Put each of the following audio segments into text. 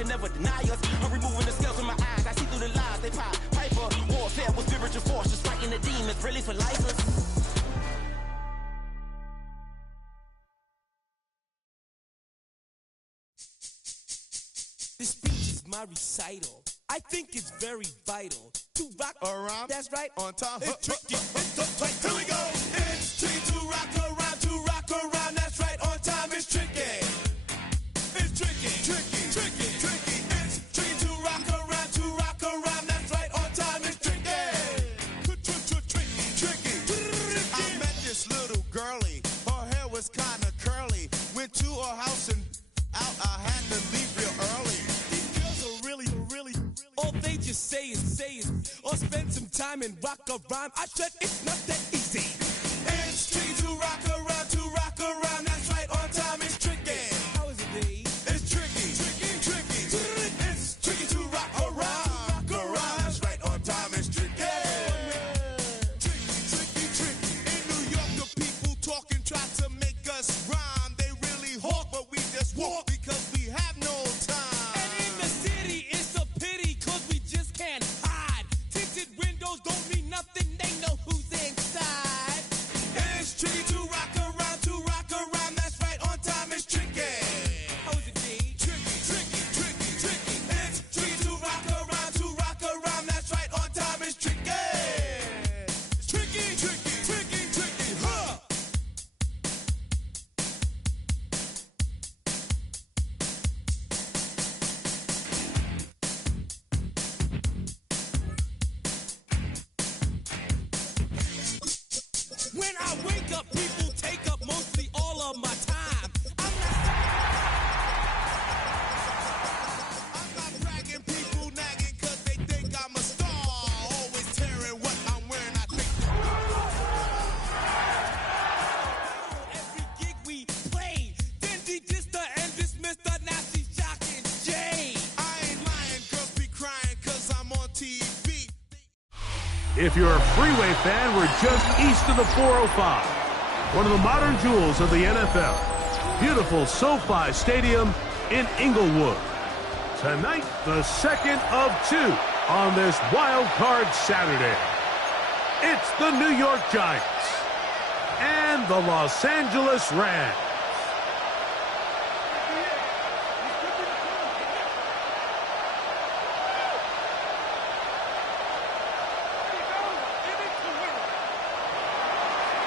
can never deny us. I'm removing the scales from my eyes. I see through the lies they pop. Piper, warfare with spiritual force, just fighting the demons, really for life. This speech is my recital. I think it's very vital to rock around. That's right. On time. It's tricky. It's so tight. Here we go. It's tricky to rock around, to rock around. That's right. On time. It's tricky. It's tricky. Tricky. Tricky. Tricky. It's tricky to rock around, to rock around. That's right. On time. It's tricky. Tricky. Tricky. I met this little girlie. Her hair was kind of curly. Went to her house and out. I had to leave real early. All they just say is, or spend some time and rock a rhyme. I said it's not that easy. It's tricky to rock around, that's right, on time, it's tricky. How is it, D? It's tricky. It's tricky to rock around, that's right, on time, it's tricky. Tricky. In New York, the people talking try to make us rhyme. They really hawk, but we just walk because we have no time. And in the city, it's a pity, cause we just can't hide. Tinted windows don't mean nothing, they know who's inside. It's tricky to rock around, that's right, on time, it's tricky. How is it, D? Tricky. It's tricky to rock around, that's right, on time, it's tricky. Tricky, huh? When I wake up, people take up mostly all of my time. I'm not bragging, people nagging, cause they think I'm a star. Always tearing what I'm wearing, I think. every gig we play, Dingy Dister and dismiss the nasty shocking Jay. I ain't lying, girls be crying, cause I'm on TV. If you're a Freeway fan, we're just east of the 405. One of the modern jewels of the NFL. Beautiful SoFi Stadium in Inglewood. Tonight, the second of two on this wild card Saturday. It's the New York Giants and the Los Angeles Rams.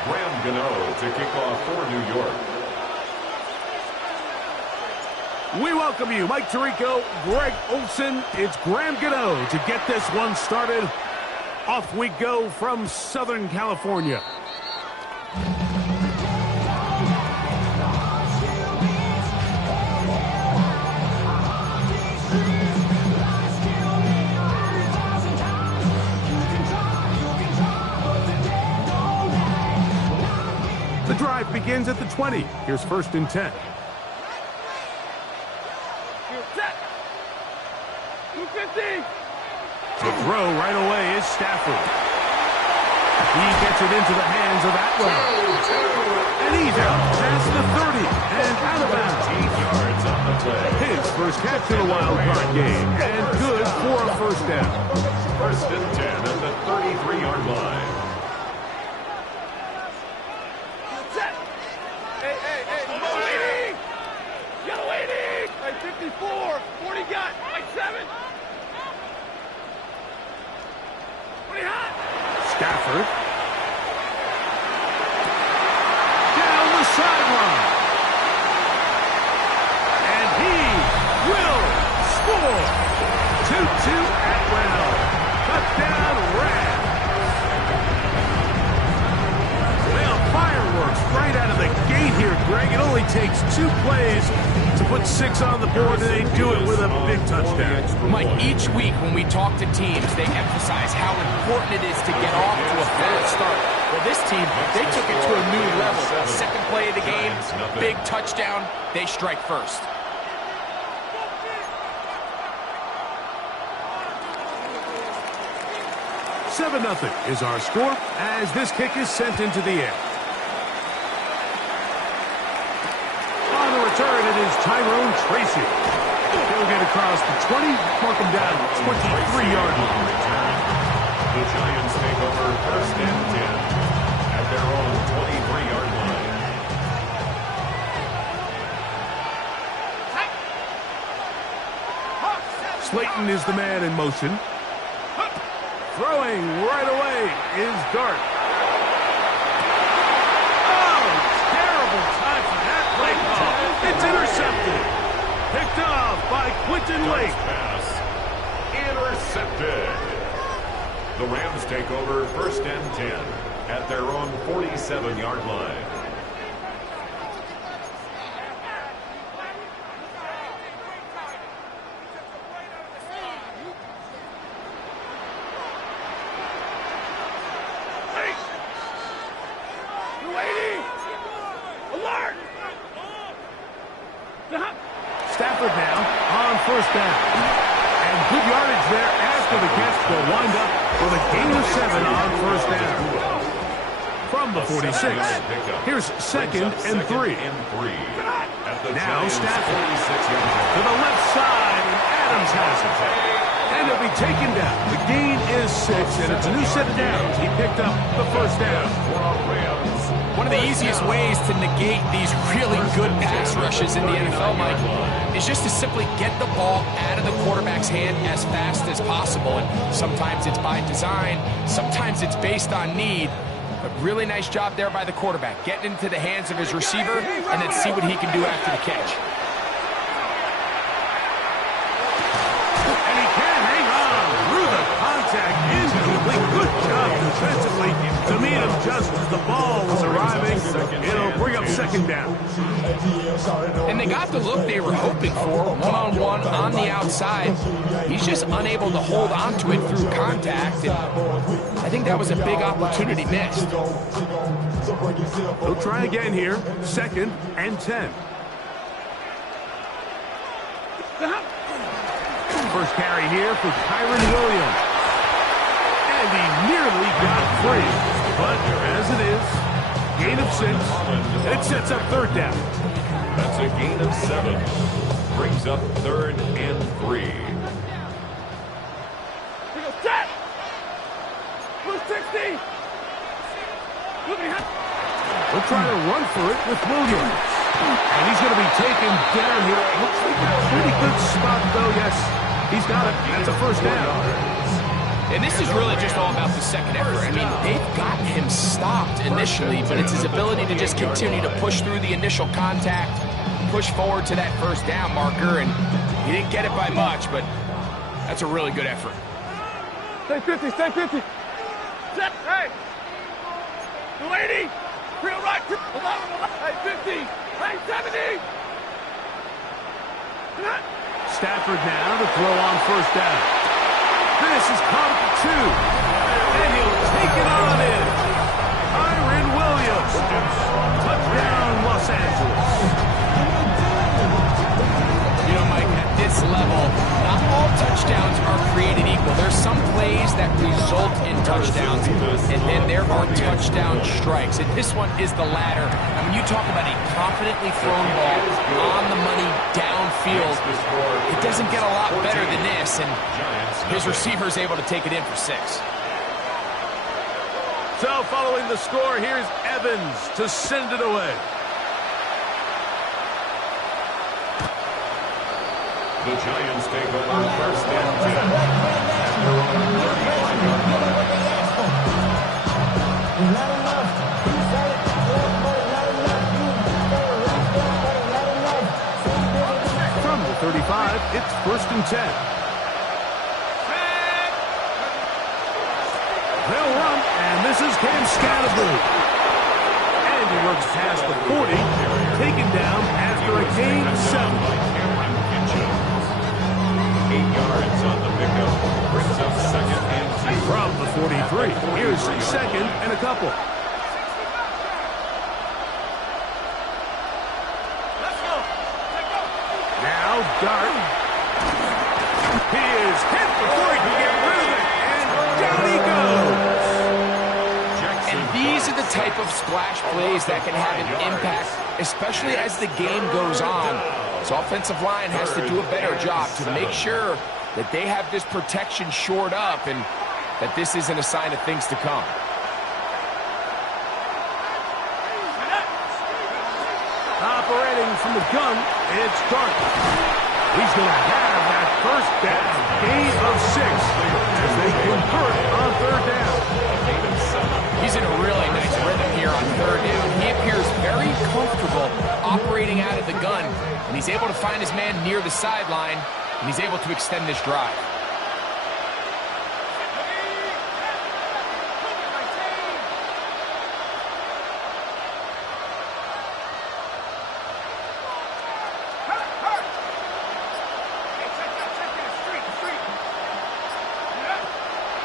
Graham Gano to kick off for New York. We welcome you, Mike Tirico, Greg Olson. It's Graham Gano to get this one started. Off we go from Southern California. The drive begins at the 20. Here's 1st and 10. The throw right away is Stafford. He gets it into the hands of Atwell. And he's out past the 30 and out of bounds. 8 yards on the play. His first catch in a wild card game, and good for a first down. 1st and 10 at the 33-yard line. Like 54, 40 got, like 7. Pretty hot. Stafford. Down the sideline. And he will score. 2-2 Atwell. Touchdown Rams. Well, fireworks right out of the gate here, Greg. It only takes 2 plays to put 6 on the board, and they do it with a big touchdown. Mike, each week when we talk to teams, they emphasize how important it is to get off to a fast start. Well, this team, they took it to a new level. Second play of the game, big touchdown, they strike first. $7-0 is our score as this kick is sent into the air. On the return, it is Tyrone Tracy. He'll get across the 20, mark him down at 23-yard line. The Giants take over 1st and 10 at their own 23-yard line. Slayton is the man in motion. Throwing right away is Dart. Oh, terrible time for that play call. It's intercepted. Picked off by Quentin Lake. Pass intercepted. The Rams take over 1st and 10 at their own 47-yard line. Stafford now on 1st down. And good yardage there after the catch. Will wind up with a gain of 7 on 1st down. From the 46. Here's 2nd and 3. Now Stafford to the left side, and Adams has it. And it'll be taken down. The gain is 6, and it's a new set of downs. He picked up the 1st down. One of the easiest ways to negate these really good pass rushes in the NFL, Mike, is just to simply get the ball out of the quarterback's hand as fast as possible. And sometimes it's by design, sometimes it's based on need. But really nice job there by the quarterback, getting into the hands of his receiver and then see what he can do after the catch. And he can hang on through the contact. Incomplete. Good job defensively to meet him just as the ball was arriving. It'll bring up 2nd down. And they got the look they were hoping for, one-on-one on the outside. He's just unable to hold on to it through contact, and I think that was a big opportunity missed. They'll try again here, 2nd and 10. First carry here for Kyren Williams. And he nearly got free. But as it is, gain of 6, and it sets up 3rd down. That's a gain of 7. Brings up 3rd and 3. We go set. Blue 60. We'll try to run for it with Williams. And he's going to be taken down here. Looks like a pretty good spot, though. Yes, he's got it. That's a 1st down. And this is really just all about the second effort. I mean, they've got him stopped initially, but it's his ability to just continue to push through the initial contact, push forward to that 1st down marker, and he didn't get it by much, but that's a really good effort. Stay 50, stay 50. Set, hey. 280. Real right. Hey, 50. Hey, 70. Stafford now to throw on 1st down. This is caught at 2. And he'll take it on in. Kyren Williams. Touchdown, Los Angeles. You know, Mike, at this level, not all touchdowns are created equal. There's some plays that result in touchdowns, and then there are touchdown strikes. And this one is the latter. I mean, you talk about a confidently thrown ball on the money downfield. It doesn't get a lot better than this, and his receiver is able to take it in for 6. So following the score, here's Evans to send it away. The Giants take over 1st and 10 at their own 35-yard line. From the 35, it's 1st and 10. They'll run, and this is Cam Scattergood. And he works past the 40, taken down after a gain of 7. 8 yards on the pickup. Brings up 2nd and 2. From the 43, here's 2nd and a couple. Let's go. Now Dart. He is hit before he can get rid of it, and down he goes. And these are the type of splash plays that can have an impact, especially as the game goes on. This offensive line has to do a better job to make sure that they have this protection shored up and that this isn't a sign of things to come. Operating from the gun, it's Dart. He's going to have that first down, gain of 6, as they convert on third down. He's in a really nice rhythm here on third down. He appears very comfortable operating out of the gun, and he's able to find his man near the sideline, and he's able to extend this drive.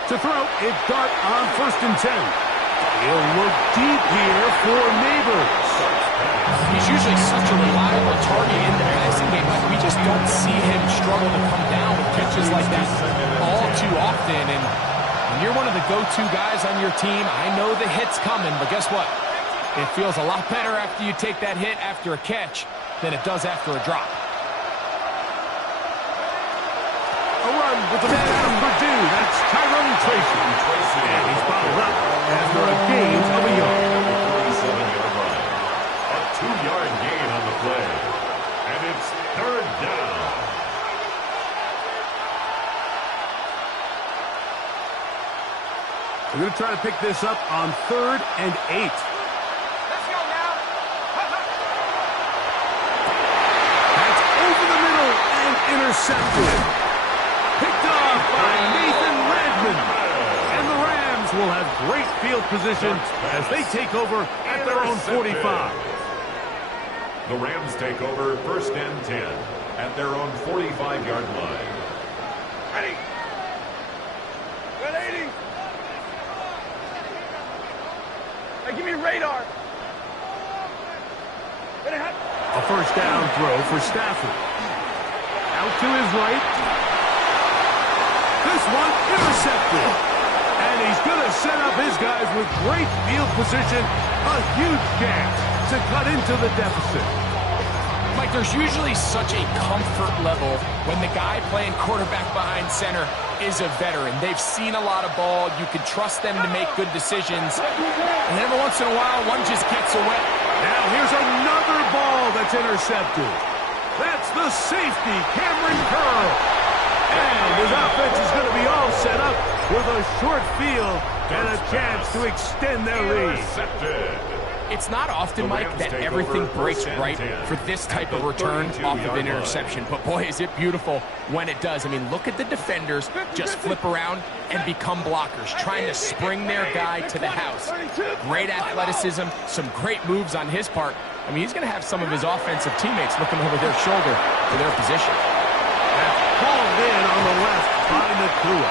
To throw, it's Dart on 1st and 10. He'll look deep here for Neighbors. He's usually such a reliable target in the passing game, but we just don't see him struggle to come down with catches like that all too often. And when you're one of the go-to guys on your team, I know the hit's coming, but guess what? It feels a lot better after you take that hit after a catch than it does after a drop. A run with the man out of Purdue. That's Tyrone Tracy. And he's bottled up after a gain of a yard. 47-yard line. A 2-yard gain on the play. And it's third down. We're going to try to pick this up on 3rd and 8. Let's go now. That's over the middle and intercepted. Picked off by Nathan Redmond. And the Rams will have great field position as they take over at their own 45. The Rams take over 1st and 10 at their own 45-yard line. Ready. 180. Hey, give me radar. A first down throw for Stafford. Out to his right. This one intercepted. And he's going to set up his guys with great field position. A huge chance to cut into the deficit. Mike, there's usually such a comfort level when the guy playing quarterback behind center is a veteran. They've seen a lot of ball. You can trust them to make good decisions. And every once in a while, one just gets away. Now here's another ball that's intercepted. That's the safety, Cameron Curl. And his offense is going to be all set up with a short field and a chance to extend their lead. It's not often, Mike, that everything breaks right for this type of return off of an interception. But, boy, is it beautiful when it does. I mean, look at the defenders just flip around and become blockers, trying to spring their guy to the house. Great athleticism, some great moves on his part. I mean, he's going to have some of his offensive teammates looking over their shoulder for their position. That's called in on the left by Nakua.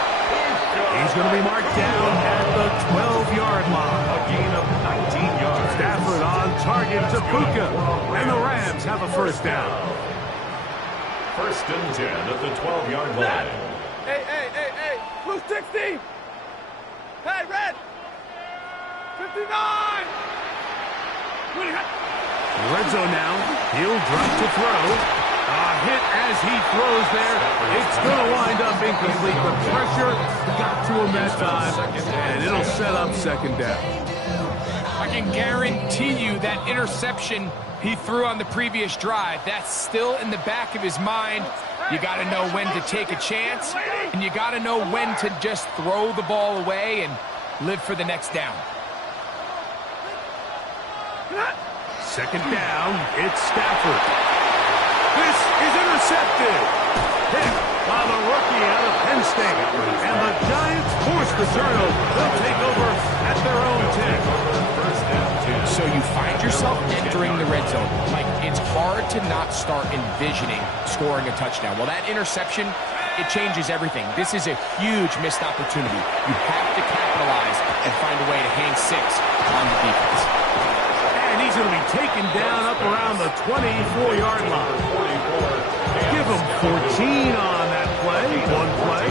He's going to be marked down at the 12-yard line. A gain of 19 yards. Stafford on target to Puka. And the Rams have a first down. 1st and 10 at the 12-yard line. Hey. Blue 60. Hey, red. 59. The red zone now. He'll drop to throw. A hit as he throws there. It's going to wind up incomplete. The pressure got to him that time, and it'll set up 2nd down. I can guarantee you that interception he threw on the previous drive, that's still in the back of his mind. You got to know when to take a chance, and you got to know when to just throw the ball away and live for the next down. 2nd down, it's Stafford. This is intercepted. Hit by the rookie out of Penn State. And the Giants force the turnover. They'll take over at their own 10. So you find yourself entering the red zone. Like, it's hard to not start envisioning scoring a touchdown. Well, that interception, it changes everything. This is a huge missed opportunity. You have to capitalize and find a way to hang 6 on the defense. And he's going to be taken down up around the 24-yard line. Give him 14 on that play. One play,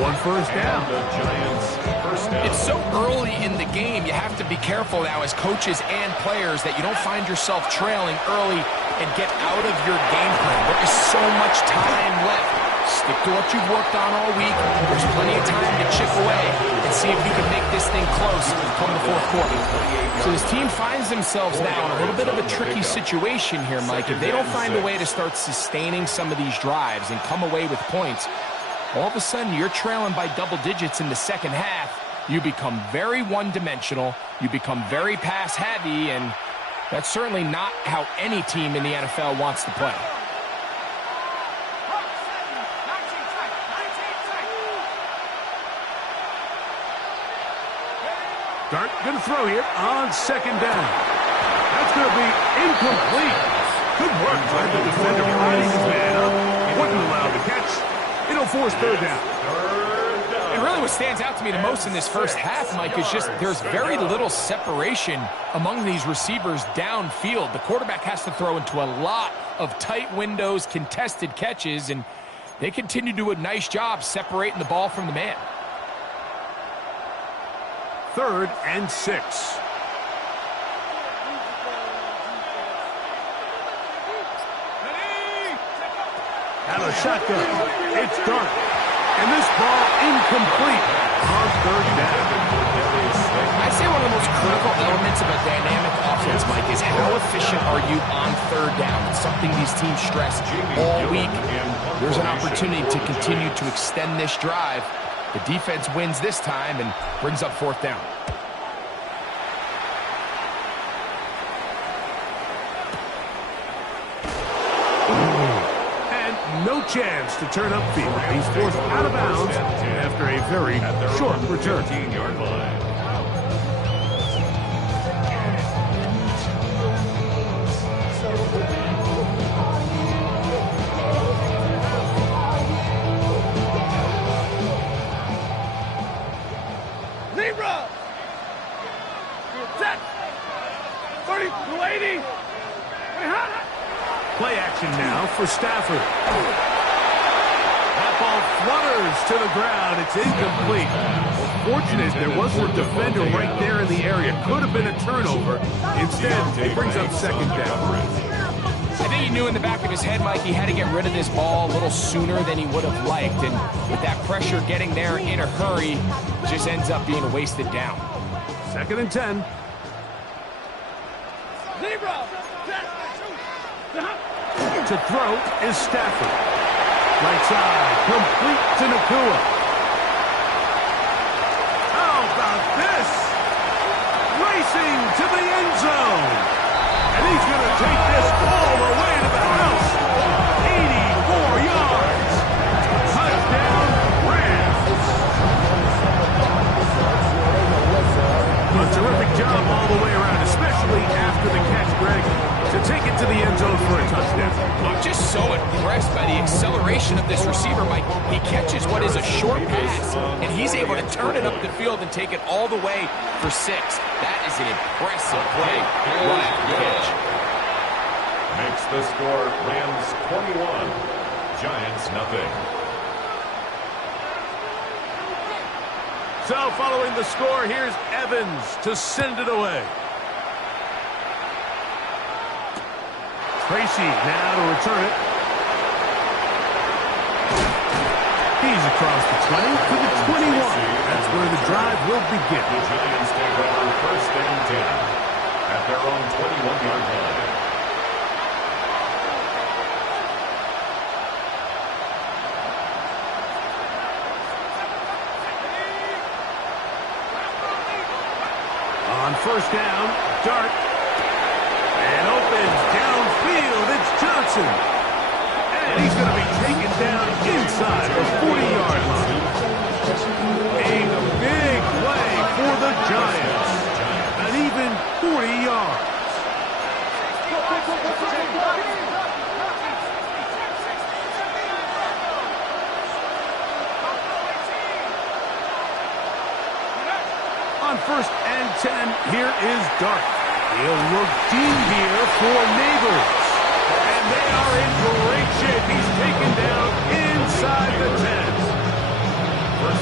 One first down. The Giants first down. It's so early in the game, you have to be careful now as coaches and players that you don't find yourself trailing early and get out of your game plan. There is so much time left. Stick to what you've worked on all week. There's plenty of time to chip away and see if you can make this thing close come the fourth quarter. So this team finds themselves now in a little bit of a tricky situation here, Mike. If they don't find a way to start sustaining some of these drives and come away with points, all of a sudden you're trailing by double digits in the second half. You become very one-dimensional. You become very pass-heavy, and that's certainly not how any team in the NFL wants to play. Dart going to throw here on second down. That's going to be incomplete. Good work by the defender riding his man up. He wouldn't allow the catch. It'll force third down. And really what stands out to me the most in this first half, Mike, is just there's very little separation among these receivers downfield. The quarterback has to throw into a lot of tight windows, contested catches, and they continue to do a nice job separating the ball from the man. 3rd and 6. Out of shotgun. It's Dart. And this ball incomplete on 3rd down. I'd say one of the most critical elements of a dynamic offense, Mike, is how efficient are you on 3rd down? It's something these teams stress all week. There's an opportunity to continue to extend this drive. The defense wins this time and brings up 4th down. And no chance to turn upfield. He's forced out of bounds after a very short return. 13-yard line. Zebra! Set! 30, 280! Play action now for Stafford. That ball flutters to the ground. It's incomplete. Well, fortunate there wasn't a defender right there in the area. Could have been a turnover. Instead, it brings up 2nd down. I think he knew in the back of his head, Mike, he had to get rid of this ball a little sooner than he would have liked. And with that pressure getting there in a hurry, just ends up being a wasted down. 2nd and 10. Zebra! To throw is Stafford. Right side, complete to Nakua. How about this? Racing to the end zone. And he's going to take this all the way to the house. 84 yards. Touchdown, Rams. A terrific job all the way around, especially after the catch, Greg, to take it to the end zone for a touchdown. I'm just so impressed by the acceleration of this receiver, Mike. He catches what is a short pass, and he's able to turn it up the field and take it all the way for 6. That is an impressive play right after the catch. Makes the score Rams 21, Giants nothing. So following the score, here's Evans to send it away. Tracy now to return it. He's across the 20 to the 21. That's where the drive will begin. The Giants take over 1st and 10 at their own 21-yard line. On 1st down, Dart. And opens downfield. It's Johnson. And he's going to be taken down inside the 40-yard line. A big play for the Giants. An even 40 yards. On 1st and 10, here is Dart. He'll look deep here for Neighbors. And they are in great shape. He's taken down inside the 10. 1st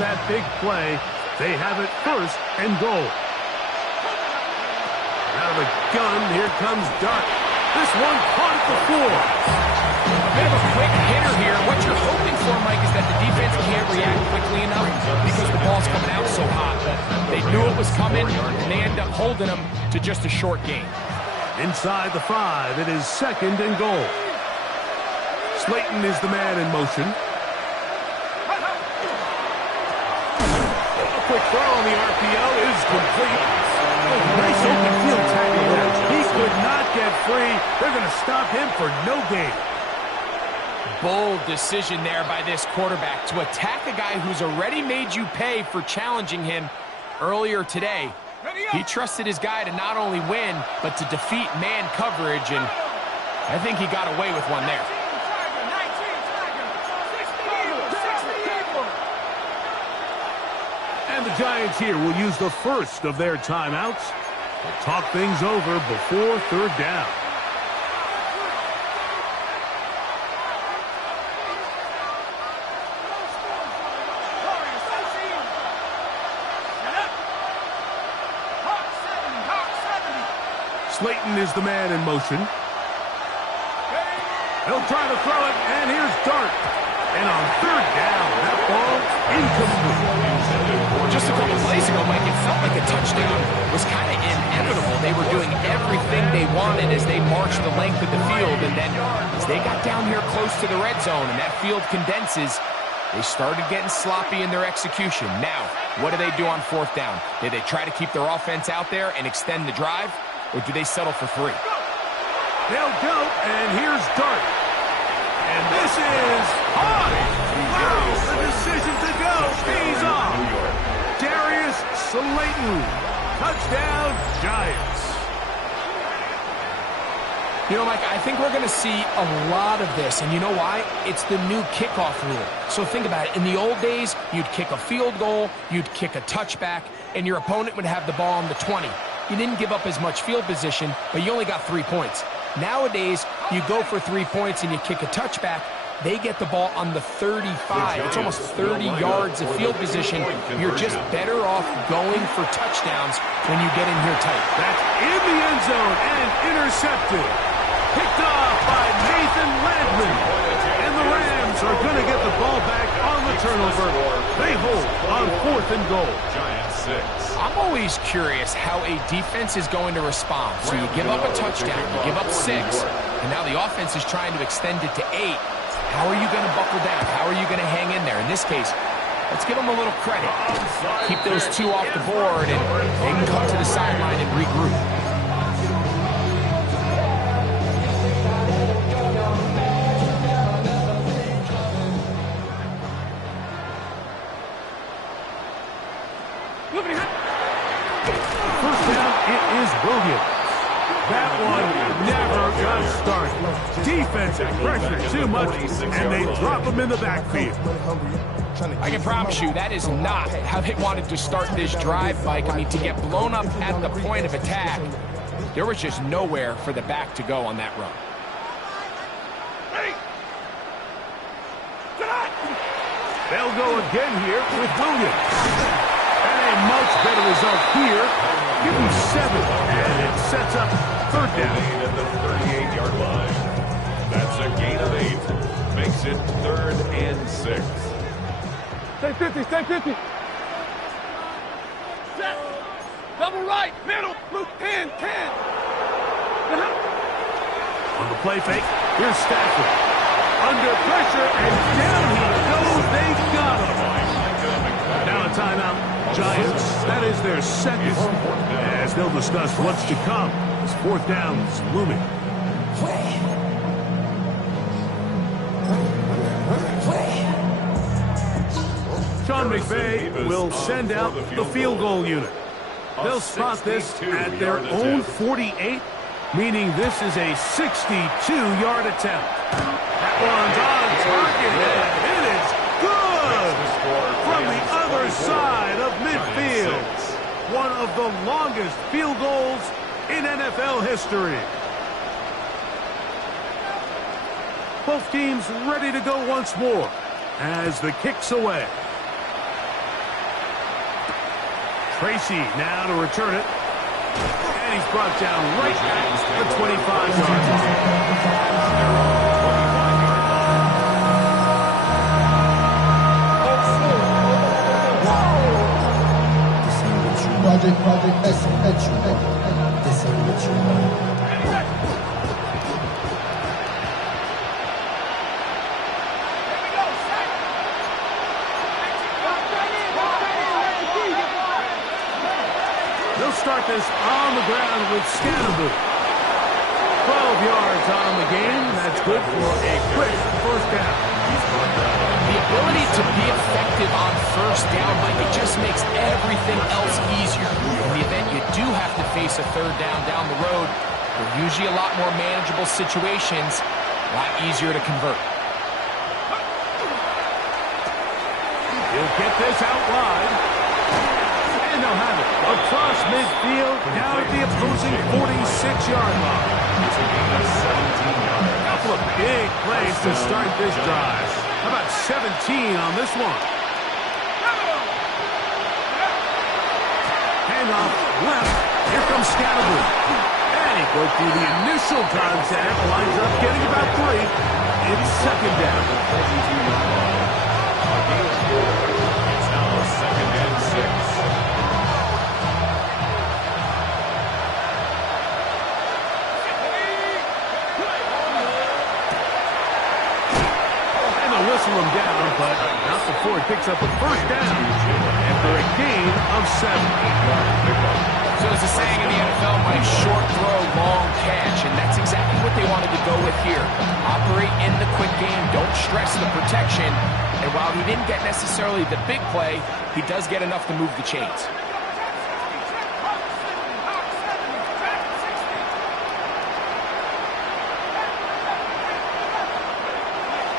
that big play. They have it first and goal. Out of the gun, here comes Dart. This one caught at the floor. A bit of a quick hitter here. What you're hoping for, Mike, is that the defense can't react quickly enough because the ball's coming out so hot. But they knew it was coming, and they end up holding them to just a short game. Inside the 5, it is second and goal. Slayton is the man in motion. A quick throw on the RPO is complete. Nice open field tackle there. He could not get free. They're going to stop him for no gain. Bold decision there by this quarterback to attack a guy who's already made you pay for challenging him earlier today. He trusted his guy to not only win, but to defeat man coverage, and I think he got away with one there. And the Giants here will use the first of their timeouts to talk things over before third down. Slayton is the man in motion. He'll try to throw it, and here's Dart. And on third down, that ball incomplete. Just a couple plays ago, Mike, it felt like a touchdown was kind of inevitable. They were doing everything they wanted as they marched the length of the field, and then as they got down here close to the red zone and that field condenses, they started getting sloppy in their execution. Now, what do they do on fourth down? Did they try to keep their offense out there and extend the drive? Or do they settle for 3? They'll go, and here's Dart. And this is high. Wow, the decision to go. Stays off. Darius Slayton. Touchdown, Giants. You know, Mike, I think we're going to see a lot of this, and you know why? It's the new kickoff rule. So think about it. In the old days, you'd kick a field goal, you'd kick a touchback, and your opponent would have the ball on the 20. You didn't give up as much field position, but you only got 3 points. Nowadays, you go for 3 points and you kick a touchback. They get the ball on the 35. It's almost 30 yards of field position. You're just better off going for touchdowns when you get in here tight. That's in the end zone and intercepted. Picked off by Nathan Landman. And the Rams are going to get the ball back on the turnover. They hold on fourth and goal. Giants 6. I'm always curious how a defense is going to respond. So you give up a touchdown, you give up 6, and now the offense is trying to extend it to 8. How are you going to buckle down? How are you going to hang in there? In this case, let's give them a little credit. Keep those 2 off the board, and they can come to the sideline and regroup. First down, it is Williams. That one never got started. Defensive pressure too much, and they drop him in the backfield. I can promise you that is not how they wanted to start this drive, Mike. I mean, to get blown up at the point of attack, there was just nowhere for the back to go on that run. They'll go again here with Williams. And a much better result here. Give him 7, and it sets up third down. At the 38-yard line. That's a gain of 8. Makes it 3rd and 6. Stay 50, stay 50. Set. Double right, middle, loop 10, 10. On the play fake, here's Stafford. Under pressure, and down he goes. They got him. Now a timeout. Giants, that is their second, as they'll discuss what's to come as fourth down is looming. Sean McVay will send out the field goal unit. They'll spot this at their own 48, meaning this is a 62-yard attempt. That one's on target, and it is good from the other side of midfield. One of the longest field goals in NFL history. Both teams ready to go once more as the kick's away. Tracy now to return it. And he's brought down right at the 25-yard line. Project descend with you. They'll start this on the ground with Scannaboo. 12 yards on the game. That's good for a quick first down. The ability to be effective on first down, Mike, it just makes everything else easier. In the event you do have to face a third down the road, they're usually a lot more manageable situations, a lot easier to convert. He'll get this out wide. And they'll have it across midfield, down at the opposing 46-yard line. A couple of big plays to start this drive. How about 17 on this one? Handoff left. Here comes Scannaboo. And he broke through the initial contact. Lines up getting about 3. It's second down. It's now 2nd and 6. Whistle him down, but not before he picks up a first down after a gain of 7. So there's a saying in the NFL, Mike, short throw, long catch, and that's exactly what they wanted to go with here. Operate in the quick game, don't stress the protection, and while he didn't get necessarily the big play, he does get enough to move the chains.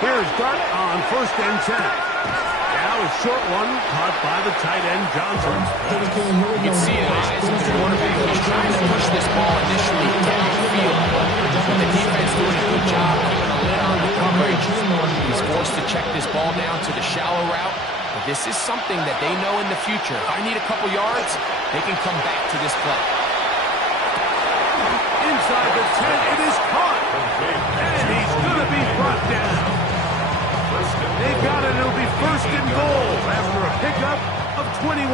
Here's Dart on 1st and 10. Now a short one caught by the tight end Johnson. You can see in the eyes of the quarterback, he's trying to push this ball initially downfield, but the defense doing a good job keeping a lid on the coverage. He's forced to check this ball down to the shallow route, but this is something that they know in the future. If I need a couple yards, they can come back to this play. Inside the 10, it is caught, and he's going to be brought down. They've got it. It'll be 1st and goal after a pickup of 21.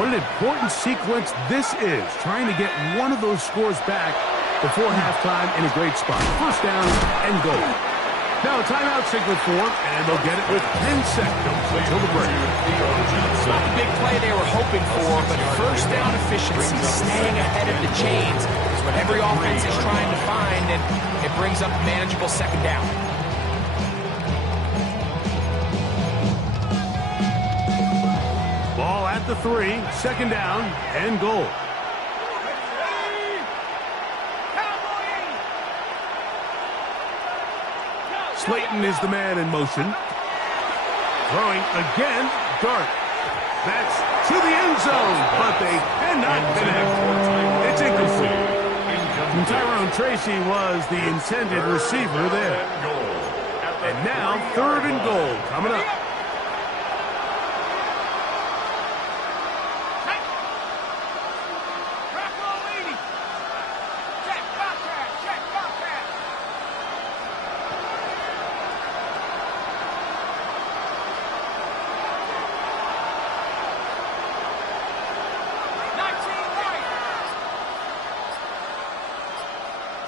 What an important sequence this is, trying to get one of those scores back before halftime in a great spot. 1st down and goal. Now a timeout signal for them, and they'll get it with 10 seconds until the break. It's not the big play they were hoping for, but first down efficiency, staying ahead of the chains, is what every offense is trying to find, and it brings up a manageable 2nd down. Ball at the 3, 2nd down and goal. Slayton is the man in motion. Throwing again, Dart. That's to the end zone, but they cannot connect. It's incomplete. And Tyrone Tracy was the intended receiver there. And now 3rd and goal coming up.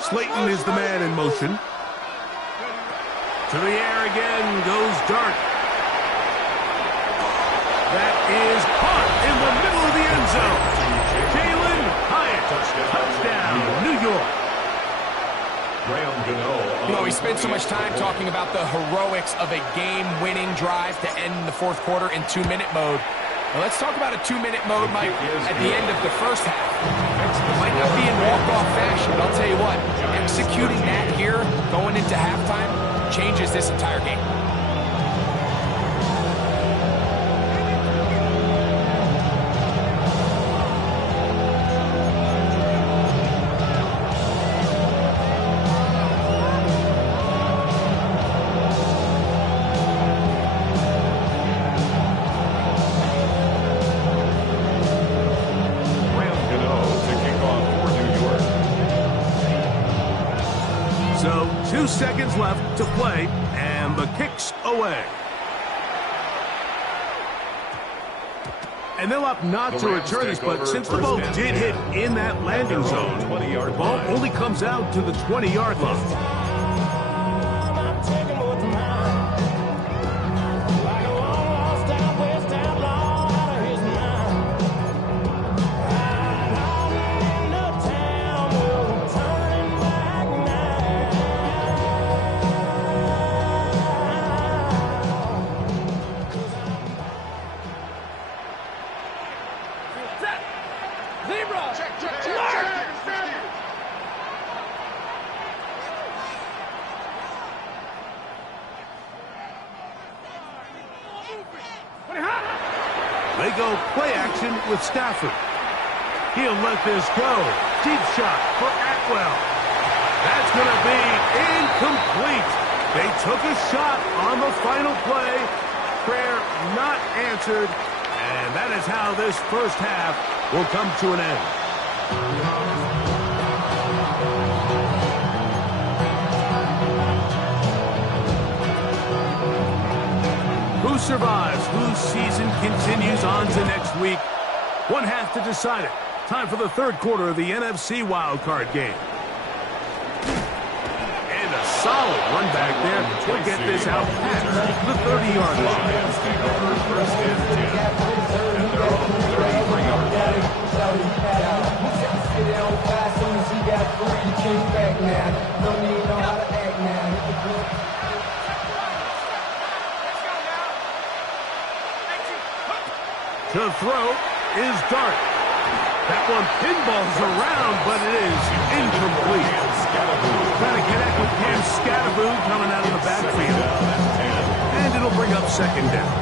Slayton is the man in motion. To the air again goes Dart. That is caught in the middle of the end zone. Jalen Hyatt, touchdown, New York. You know, we spent so much time talking about the heroics of a game-winning drive to end the 4th quarter in 2-minute mode. Well, let's talk about a 2-minute mode, Mike, at the end of the first half. It might not be in walk-off fashion, but I'll tell you what, executing that here, going into halftime, changes this entire game. 2 seconds left to play, and the kick's away. And they'll opt not to return this, but since the ball did hit in that landing zone, the ball only comes out to the 20-yard line. They go play action with Stafford. He'll let this go. Deep shot for Atwell. That's going to be incomplete. They took a shot on the final play. Prayer not answered. And that is how this first half will come to an end. Who survives? Whose season continues on to next week? One half to decide it. Time for the third quarter of the NFC wildcard game. And a solid run back there. We'll get this out past the 30-yard line. First and 10 at their own 33-yard line. To throw is Dart. That one pinballs around, but it is incomplete. Trying to connect with Cam Scatteroo coming out of the backfield. And it'll bring up second down.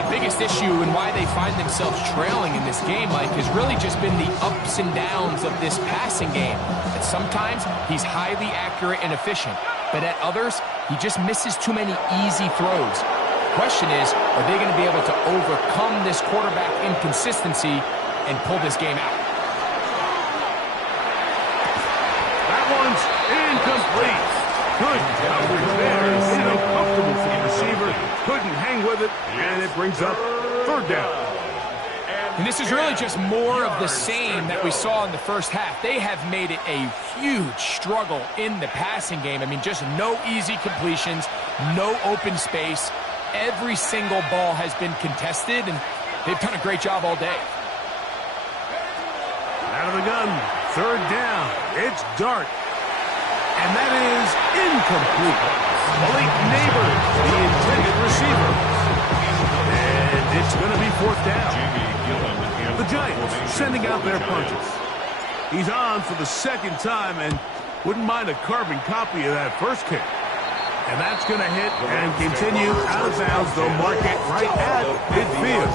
The biggest issue and why they find themselves trailing in this game, Mike, has really just been the ups and downs of this passing game. And sometimes he's highly accurate and efficient, but at others, he just misses too many easy throws. Question is, are they going to be able to overcome this quarterback inconsistency and pull this game out? That one's incomplete. Good coverage there. Uncomfortable for the receiver. Couldn't hang with it, and it brings up third down. And this is really just more of the same that we saw in the first half. They have made it a huge struggle in the passing game. I mean, just no easy completions, no open space. Every single ball has been contested, and they've done a great job all day. Out of the gun, third down. It's Dart. And that is incomplete. Malik Neighbors, the intended receiver. And it's going to be fourth down. The Giants sending out their punches. He's on for the second time and wouldn't mind a carbon copy of that first kick. And that's going to hit and continue out of bounds. They'll mark it right at midfield.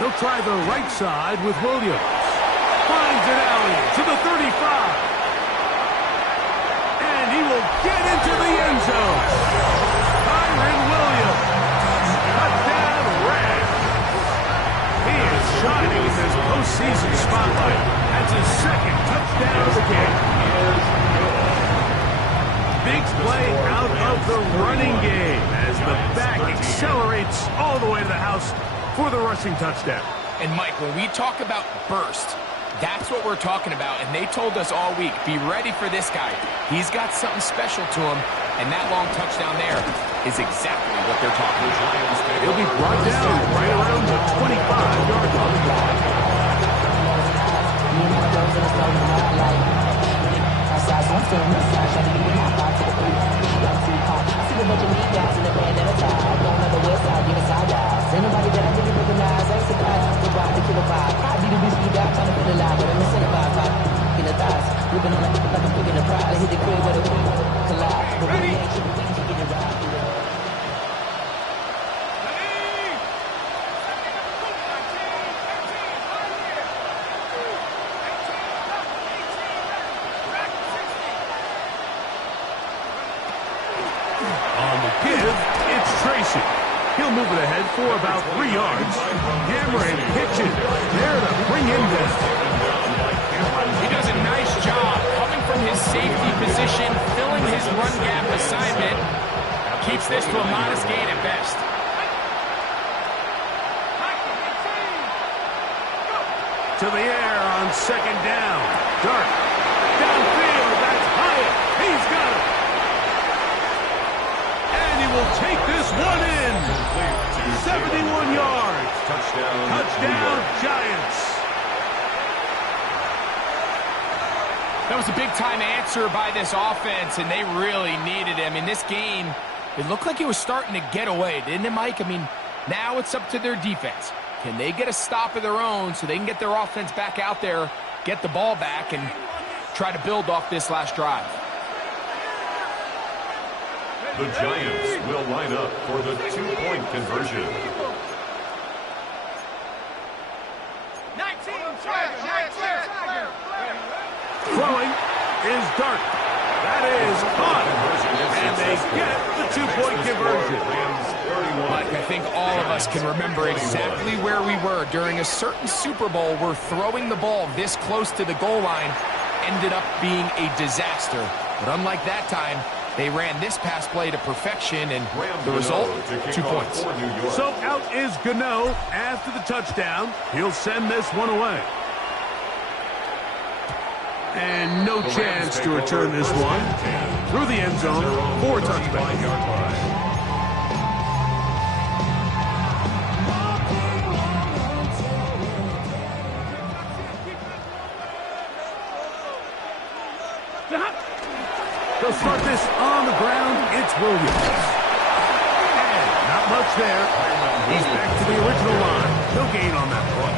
They'll try the right side with Williams. Finds it alley to the 35. And he will get into the end zone. Kyren Williams. Touchdown Rams. He is shining in his postseason spotlight. That's his second touchdown of the game. Big play out of the running game as the back accelerates all the way to the house for the rushing touchdown. And Mike, when we talk about burst, that's what we're talking about. And they told us all week, be ready for this guy. He's got something special to him. And that long touchdown there is exactly what they're talking about. He'll be brought down right around the 25-yard line. On the kick, He'll move it ahead for about 3 yards. Cameron pitches there to bring him down. He does a nice job coming from his safety position, filling his run gap assignment. Keeps this to a modest gain at best. To the air on 2nd down. Dart. Downfield. That's Hyatt. He's got it. And he will take this one in. 71 yards. Touchdown, Giants. That was a big-time answer by this offense, and they really needed him. In this game, it looked like it was starting to get away, didn't it, Mike? I mean, now it's up to their defense. Can they get a stop of their own so they can get their offense back out there, get the ball back, and try to build off this last drive? The Giants will line up for the 2-point conversion. 19, Throwing is Dart. That is caught. And they get the 2-point conversion. Mike, I think all of us can remember exactly where we were during a certain Super Bowl where throwing the ball this close to the goal line ended up being a disaster. But unlike that time, they ran this pass play to perfection, and the result, 2 points. So out is Gano after the touchdown. He'll send this one away. And no chance to return this one. Through the end zone, 4 touchdowns. They'll start this on the ground. It's Williams. And not much there. He's back to the original line. No gain on that one.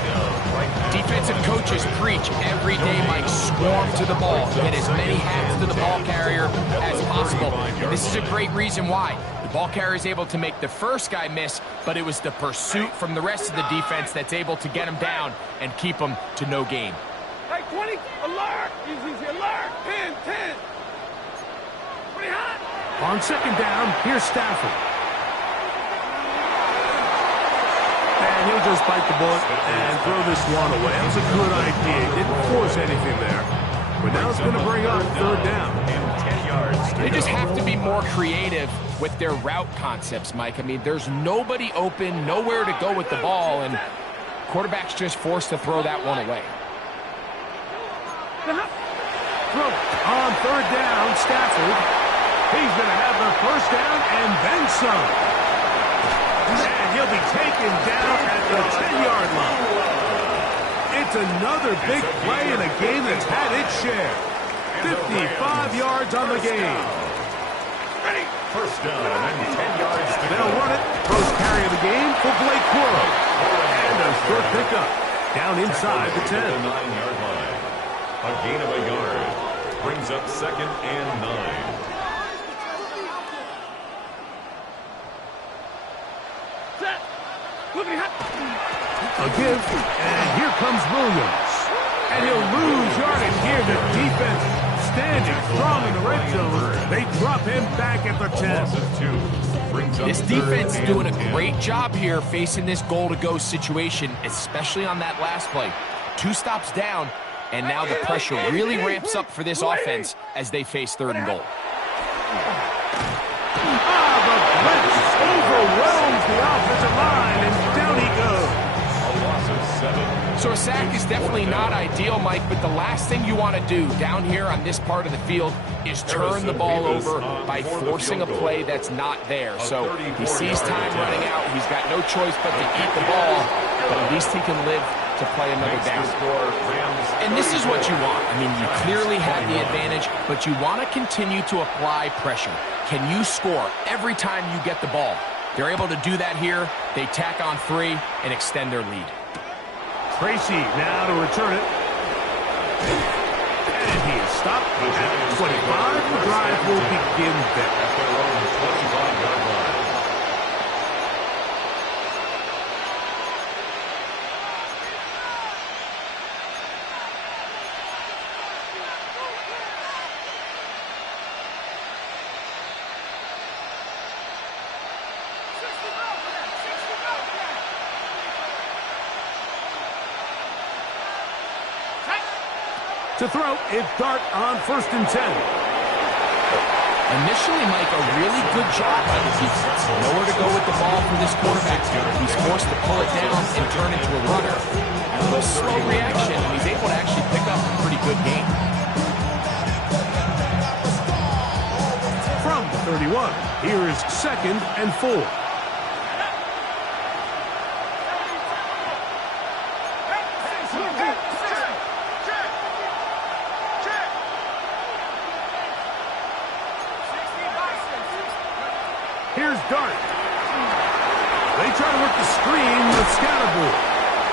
Defensive coaches preach every day, Mike, swarm to the ball. Get as many hats to the ball carrier as possible. And this is a great reason why. The ball carrier is able to make the first guy miss, but it was the pursuit from the rest of the defense that's able to get him down and keep him to no gain. Hey, 20, alert! Easy, alert! 10, 10. Pretty hot. On 2nd down, here's Stafford. And he'll just bite the bullet and throw this one away. That was a good idea. Didn't force anything there. But now it's going to bring up 3rd down. And 10 yards. They just have to be more creative with their route concepts, Mike. I mean, there's nobody open, nowhere to go with the ball, and quarterback's just forced to throw that one away. Throw on 3rd down, Stafford. He's going to have the 1st down and then some. And he'll be taken down at the 10-yard line. It's another big play in a game that's had its share. 55 yards on the game. 1st down and 10 yards to go. They'll run it. First carry of the game for Blake Burrow. And a short pickup down inside the 10. The 9-yard line. A gain of a yard. Brings up 2nd and 9. A give, and here comes Williams. And he'll lose yardage here. The defense standing strong in the red zone. They drop him back at the 10. This defense is doing a great job here facing this goal-to-go situation, especially on that last play. 2 stops down, and now the pressure really ramps up for this offense as they face 3rd and goal. The blitz overwhelms the offensive line, and down he goes. A loss of 7. So a sack is definitely not ideal, Mike, but the last thing you want to do down here on this part of the field is turn the ball over by forcing a play that's not there. So he sees time running out. He's got no choice but to eat the ball, but at least he can live to play another down. And this is what you want. I mean, you clearly have the advantage, but you want to continue to apply pressure. Can you score every time you get the ball? They're able to do that here. They tack on 3 and extend their lead. Tracy now to return it. And he is stopped at 25. The drive will begin there. At their own 25-yard line. To throw, it's Dart on 1st and 10. Initially, Mike, a really good job by the defense. Nowhere to go with the ball for this quarterback here. He's forced to pull it down and turn into a runner. A little slow reaction, and he's able to actually pick up a pretty good game. From the 31, here is 2nd and 4. Here's Dart. They try to work the screen with Scatterboard.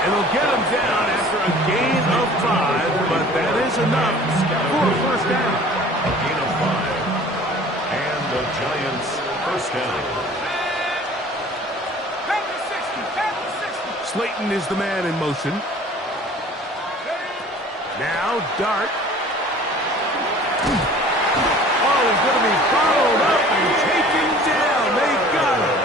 And they'll get him down after a gain of 5, but that is enough for a 1st down. A gain of 5. And the Giants' 1st down. Slayton is the man in motion. Now Dart. Oh, he's going to be followed up and taken down. They got him.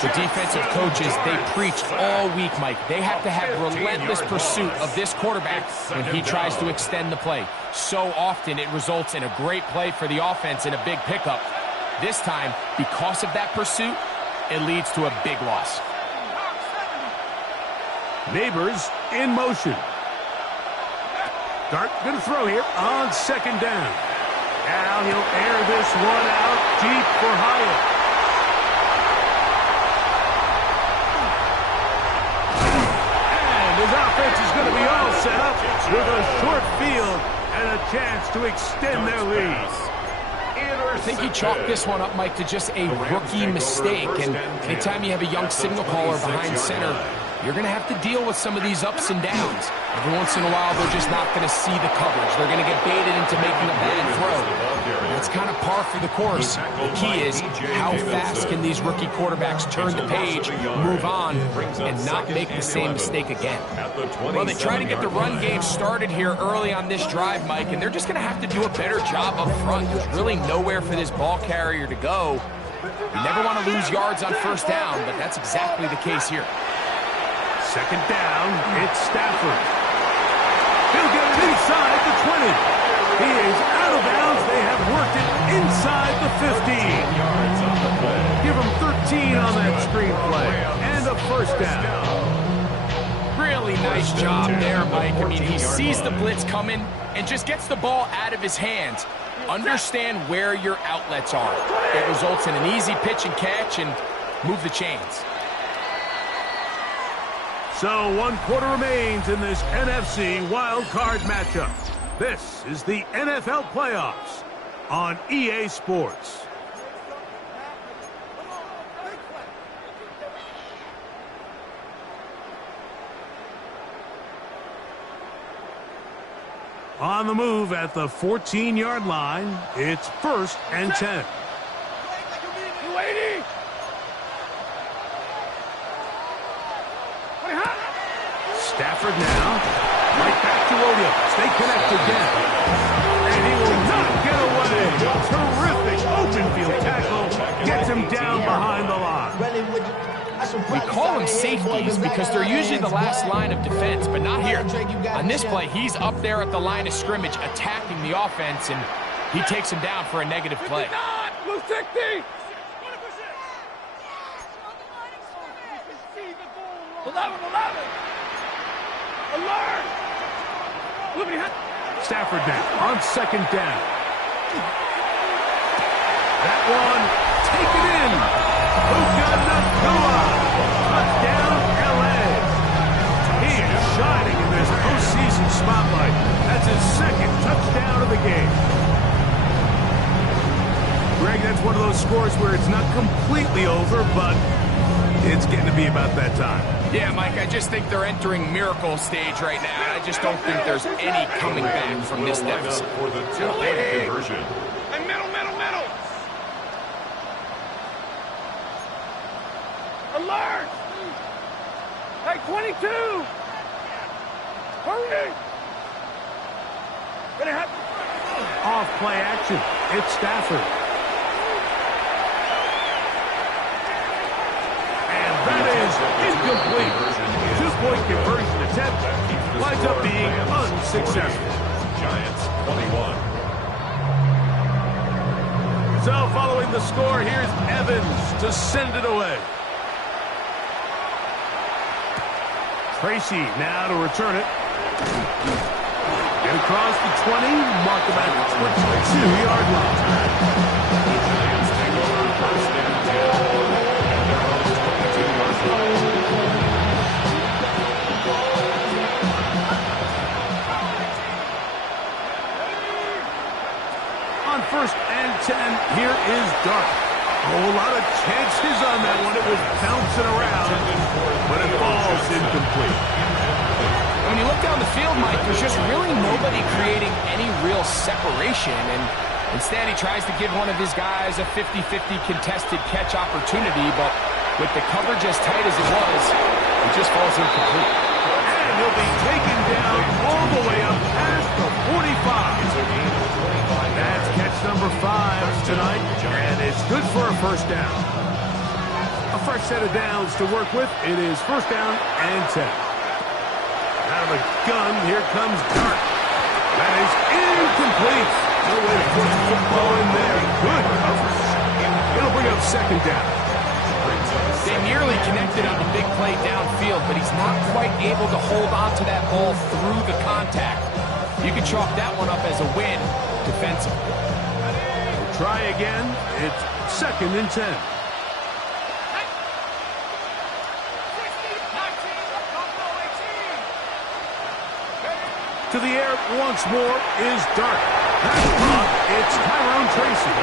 The defensive coaches, they preached all week, Mike. They have to have relentless pursuit of this quarterback when he tries to extend the play. So often it results in a great play for the offense and a big pickup. This time, because of that pursuit, it leads to a big loss. Neighbors in motion. Dart going to throw here on 2nd down. Now he'll air this one out deep for Hyatt. And his offense is going to be all set up with a short field and a chance to extend their lead. I think he chalked this one up, Mike, to just a rookie mistake. And anytime you have a young signal caller behind center, you're going to have to deal with some of these ups and downs. Every once in a while, they're just not going to see the coverage. They're going to get baited into making a bad throw. That's kind of par for the course. The key is how fast can these rookie quarterbacks turn the page, move on, and not make the same mistake again. Well, they try to get the run game started here early on this drive, Mike, and they're just going to have to do a better job up front. There's really nowhere for this ball carrier to go. You never want to lose yards on 1st down, but that's exactly the case here. 2nd down, it's Stafford. He'll get it inside the 20. He is out of bounds. They have worked it inside the 15. Give him 13 on that screen play. And a 1st down. Really nice job there, Mike. I mean, he sees the blitz coming and just gets the ball out of his hands. Understand where your outlets are. It results in an easy pitch and catch and move the chains. So 1 quarter remains in this NFC wildcard matchup. This is the NFL playoffs on EA Sports. On the move at the 14-yard line, it's 1st and 10. Stafford now, right back to Williams. They connect again. And he will not get away. Terrific open field tackle. Gets him down behind the line. We call them safeties because they're usually the last line of defense, but not here. On this play, he's up there at the line of scrimmage attacking the offense, and he takes him down for a negative play. Blue 60! 11! Alert! Stafford now on 2nd down. That one, take it in. Puka Nacua. Touchdown, LA. He is shining in this postseason spotlight. That's his 2nd touchdown of the game. Greg, that's one of those scores where it's not completely over, but it's getting to be about that time. Yeah, Mike, I just think they're entering miracle stage right now. I just don't think there's any coming back from this deficit. For the 2-point conversion. Hey, middle! Alert! Hey, 22! Hurry! Off play action. It's Stafford. And that is incomplete. 2-point conversion attempt. winds up being unsuccessful. Giants 21. So following the score, here's Evans to send it away. Tracy now to return it. Get across the 20, mark him at the 22-yard line. The Giants take over first and 10 at their own 22-yard line. On first and 10, here is Dart. Oh, a lot of chances on that one. It was bouncing around, but it falls incomplete. When you look down the field, Mike, there's just really nobody creating any real separation, and instead he tries to give one of his guys a 50-50 contested catch opportunity, but with the coverage as tight as it was, it just falls incomplete. And he'll be taken down all the way up past the 45. That's catch number 5 tonight, and it's good for a first down. A fresh set of downs to work with. It is first down and 10. Out of the gun, here comes Dart. That is incomplete. No way to put the football in there. Good coverage. It'll bring up second down. They nearly connected on the big play downfield, but he's not quite able to hold on to that ball through the contact. You can chalk that one up as a win defensively. We'll try again. It's second and 10. To the air once more is Dart. That's caught. It's Tyrone Tracy.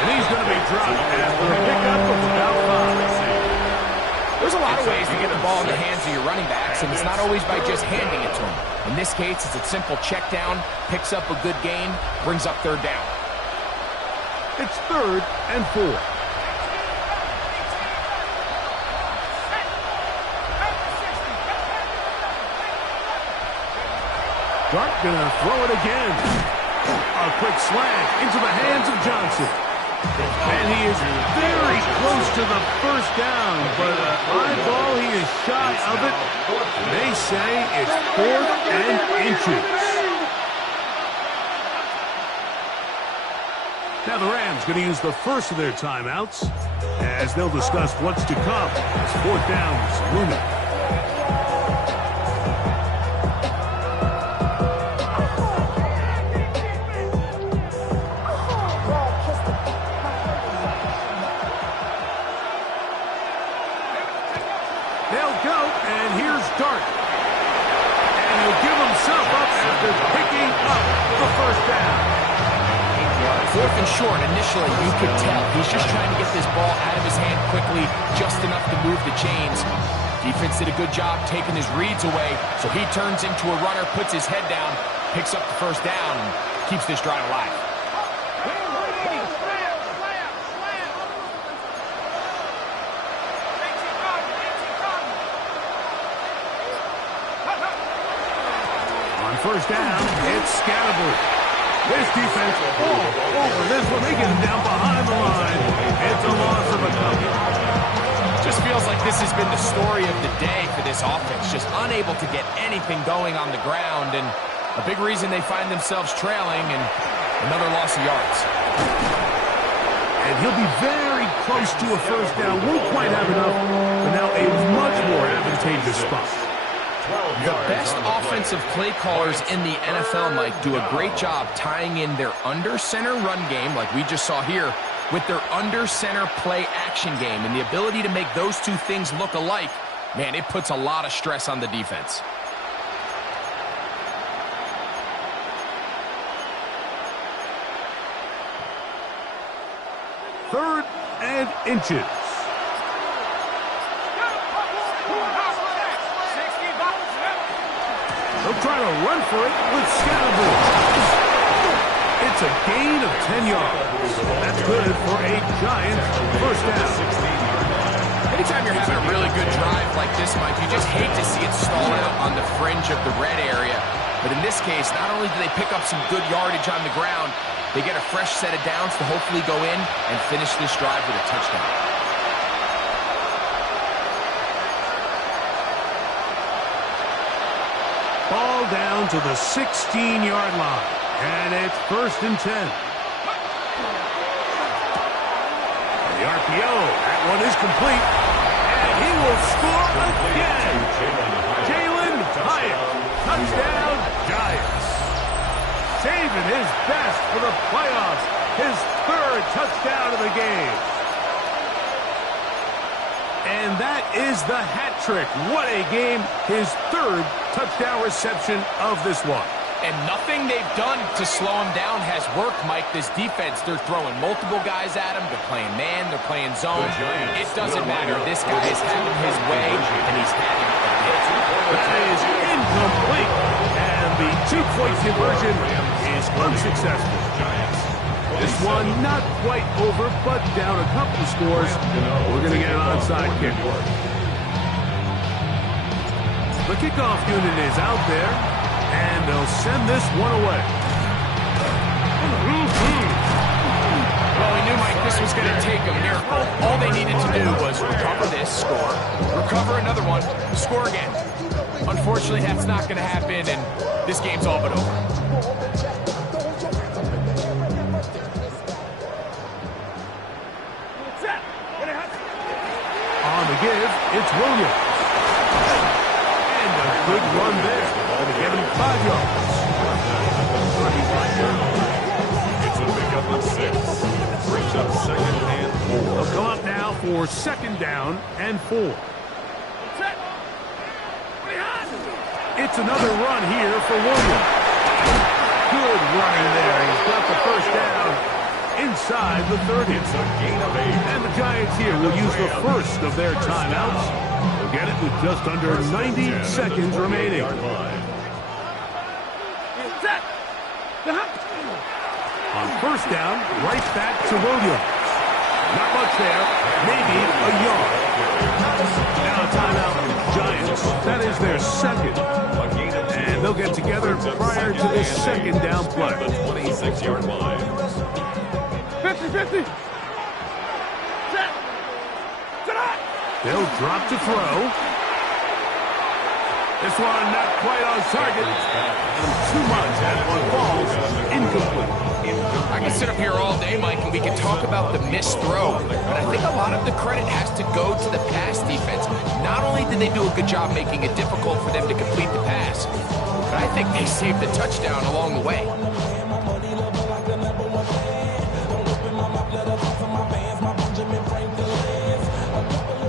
And he's going to be dropped after a pickup of about 5. There's a lot of ways to get the ball in the hands of your running backs, and it's not always by just handing it to them. In this case, it's a simple check down, picks up a good gain, brings up third down. It's third and 4. Dart gonna throw it again. A quick slant into the hands of Johnson. And he is very close to the first down, but eyeball, he is shy of it. They say it's 4th and inches. Now the Rams going to use the first of their timeouts as they'll discuss what's to come as 4th down's looming. They'll go, and here's Dart. And he'll give himself up after picking up the first down. 4th and short, initially, you could tell he's just trying to get this ball out of his hand quickly, just enough to move the chains. Defense did a good job taking his reads away, so he turns into a runner, puts his head down, picks up the first down, and keeps this drive alive. On first down, it's Scatterbury. This defense all over this one. They get him down behind the line. It's a loss of a couple. Just feels like this has been the story of the day for this offense. Just unable to get anything going on the ground, and a big reason they find themselves trailing, and another loss of yards. And he'll be very close to a first down. Won't quite have enough, but now a much more advantageous spot. The best offensive play callers in the NFL, Mike, do a great job tying in their under-center run game, like we just saw here, with their under-center play action game. And the ability to make those two things look alike, man, it puts a lot of stress on the defense. Third and inches. They'll try to run for it with Scatterbury. It's a gain of 10 yards. That's good for a Giant first down. Anytime you're having a really good drive like this, Mike, you just hate to see it stall out on the fringe of the red area. But in this case, not only do they pick up some good yardage on the ground, they get a fresh set of downs to hopefully go in and finish this drive with a touchdown. down to the 16-yard line. And it's 1st and 10. And the RPO, that one is complete. And he will score again. Jalin Hyatt, touchdown Giants. Saving his best for the playoffs. His 3rd touchdown of the game. And that is the hat trick. What a game. His 3rd touchdown reception of this one. And nothing they've done to slow him down has worked, Mike. This defense, they're throwing multiple guys at him. They're playing man. They're playing zone. It doesn't matter. This guy is having his way, and he's having a bit. That is incomplete. And the 2-point conversion is unsuccessful. This one not quite over, but down a couple scores. We're going to get an onside kick. The kickoff unit is out there, and they'll send this one away. Well, we knew, Mike, this was going to take a miracle. All they needed to do was recover this, score, recover another one, score again. Unfortunately, that's not going to happen, and this game's all but over. On the give, it's Williams. And a good run there. Going to get him 5 yards. It's a pickup of 6. Brings up 2nd and 4. They'll come up now for 2nd down and 4. It's another run here for Williams. Good running there. He's got the 1st down inside the 30. It's a gain of 8. And the Giants here will use the 1st of their timeouts. They'll get it with just under 90 seconds remaining. On 1st down, right back to Williams. Not much there, maybe a yard. Now a timeout, Giants. That is their 2nd. And they'll get together prior to this 2nd down play. The 26-yard line. 50-50. They'll drop to throw. This one not quite on target. And too much. That one falls incomplete. I can sit up here all day, Mike, and we can talk about the missed throw, but I think a lot of the credit has to go to the pass defense. Not only did they do a good job making it difficult for them to complete the pass, but I think they saved the touchdown along the way.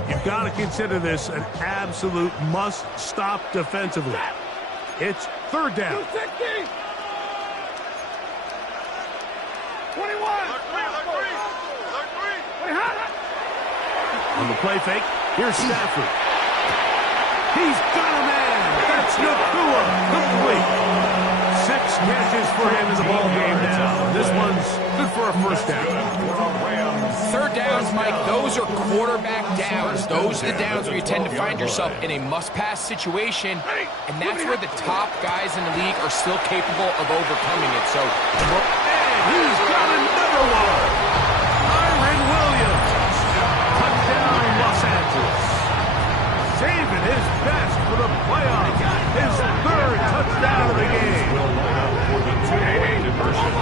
You've got to consider this an absolute must-stop defensively. It's 3rd down. 260. 21. On the play fake, here's Stafford. He's got a man. That's Nakua. Complete. 6 catches for him in the ball game now. This one's good for a 1st down. 3rd downs, Mike, those are quarterback downs. Those are the downs where you tend to find yourself in a must-pass situation, and that's where the top guys in the league are still capable of overcoming it. So, and he's got another one. Kyren Williams. Touchdown, Los Angeles. Saving his best for the playoffs. His 3rd touchdown of the game. Will line up for the 2-point conversion.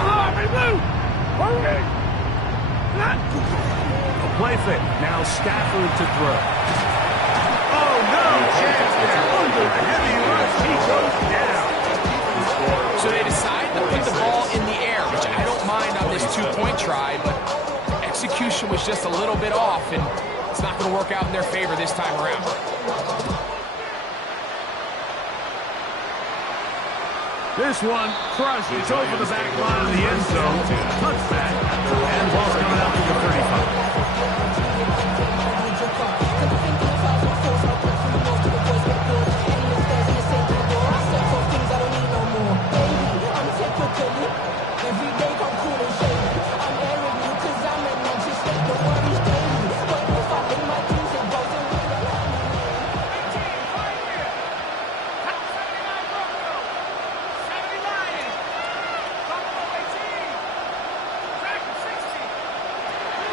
A play fake. Now Stafford to throw. Oh, no chance there. Under the heavy rush, he goes down. So they decide to put the ball in the air, which I don't mind on this 2-point try, but execution was just a little bit off, and it's not going to work out in their favor this time around. This one crushed. It's over the back line of the end zone. Touchback. And ball's coming out to the 35.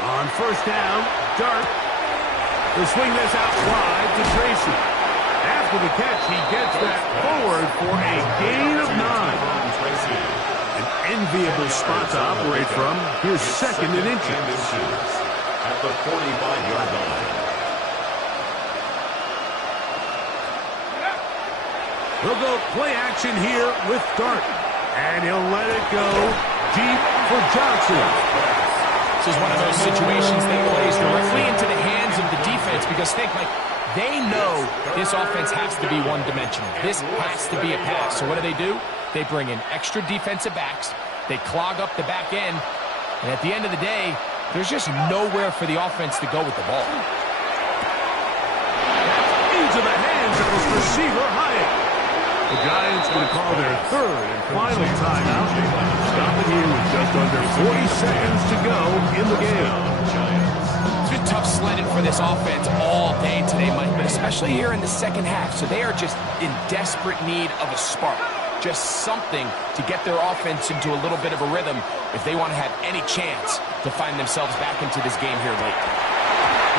On 1st down, Dart will swing this out wide to Tracy. with the catch. He gets that forward for a gain of 9. An enviable spot to operate from. Here's second and inches. At the 45-yard line. We'll go play action here with Dart. And he'll let it go deep for Johnson. This is one of those situations that plays directly into the hands of the defense because they know this offense has to be one-dimensional. This has to be a pass. So what do? They bring in extra defensive backs. They clog up the back end. And at the end of the day, there's just nowhere for the offense to go with the ball. Into the hands of his receiver, Hyatt. The Giants going to call their third and final timeout. Stopping here with just under 40 seconds to go in the game. It's been tough sledding for this offense all day today, Mike, but especially here in the second half. So they are just in desperate need of a spark. Just something to get their offense into a little bit of a rhythm if they want to have any chance to find themselves back into this game here late.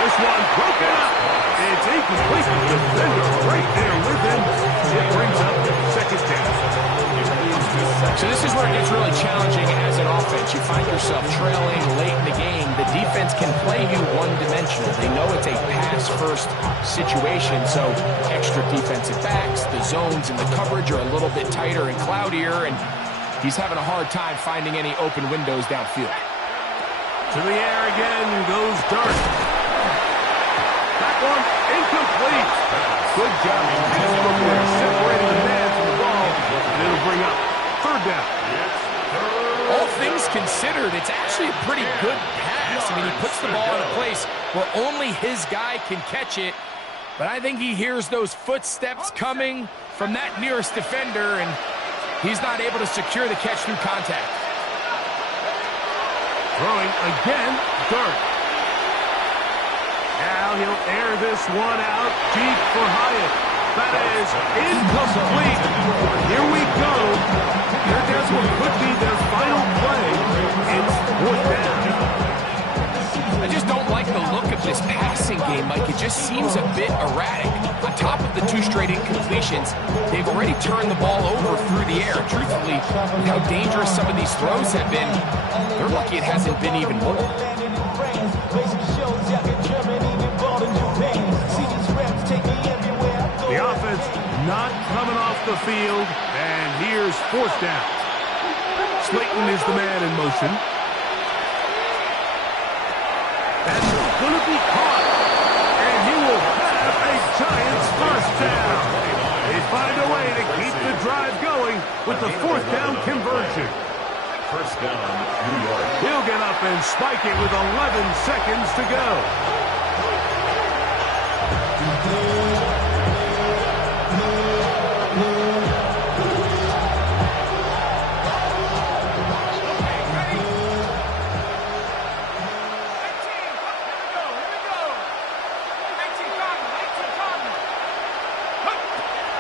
This one broken up. It's incomplete. The defender right there with him. It brings up second down. So this is where it gets really challenging as an offense. You find yourself trailing late in the game. The defense can play you one-dimensional. They know it's a pass-first situation, so extra defensive backs, the zones and the coverage are a little bit tighter and cloudier, and he's having a hard time finding any open windows downfield. To the air again goes Dart. That one incomplete. Good job. Separating the man from the ball, and it'll bring up third down. All things considered, it's actually a pretty good pass. I mean, he puts the ball in a place where only his guy can catch it, but I think he hears those footsteps coming from that nearest defender, and he's not able to secure the catch through contact. Throwing again, Dart. Now he'll air this one out deep for Hyatt. That is incomplete. Here we go. Here goes what could be their final play. It's fourth down. I just don't like the look of this passing game, Mike. It just seems a bit erratic. On top of the 2 straight incompletions, they've already turned the ball over through the air. Truthfully, with how dangerous some of these throws have been, they're lucky it hasn't been even more. The offense not coming off the field, and here's fourth down. Slayton is the man in motion. That's going to be caught, and he will have a Giants first down. They find a way to keep the drive going with the fourth down conversion. First down, New York. He'll get up and spike it with 11 seconds to go.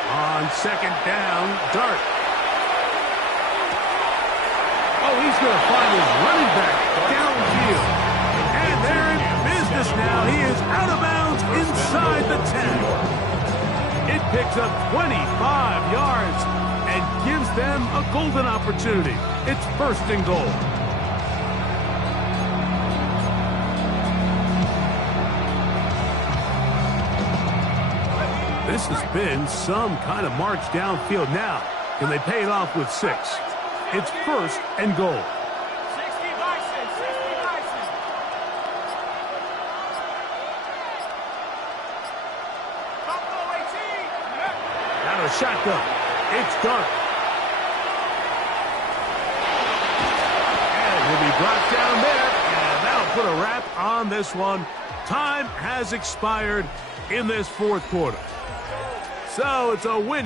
On second down, Dart. Oh, he's going to find his running back downfield. And they're in business now. He is out of bounds inside the 10. It picks up 25 yards and gives them a golden opportunity. It's first and goal. This has been some kind of march downfield. Now, can they pay it off with 6? It's first and goal. 60 license, 60 license. Buffalo 18. Out of shotgun. It's Dart. And he'll be brought down there. And that'll put a wrap on this one. Time has expired in this fourth quarter. So it's a win.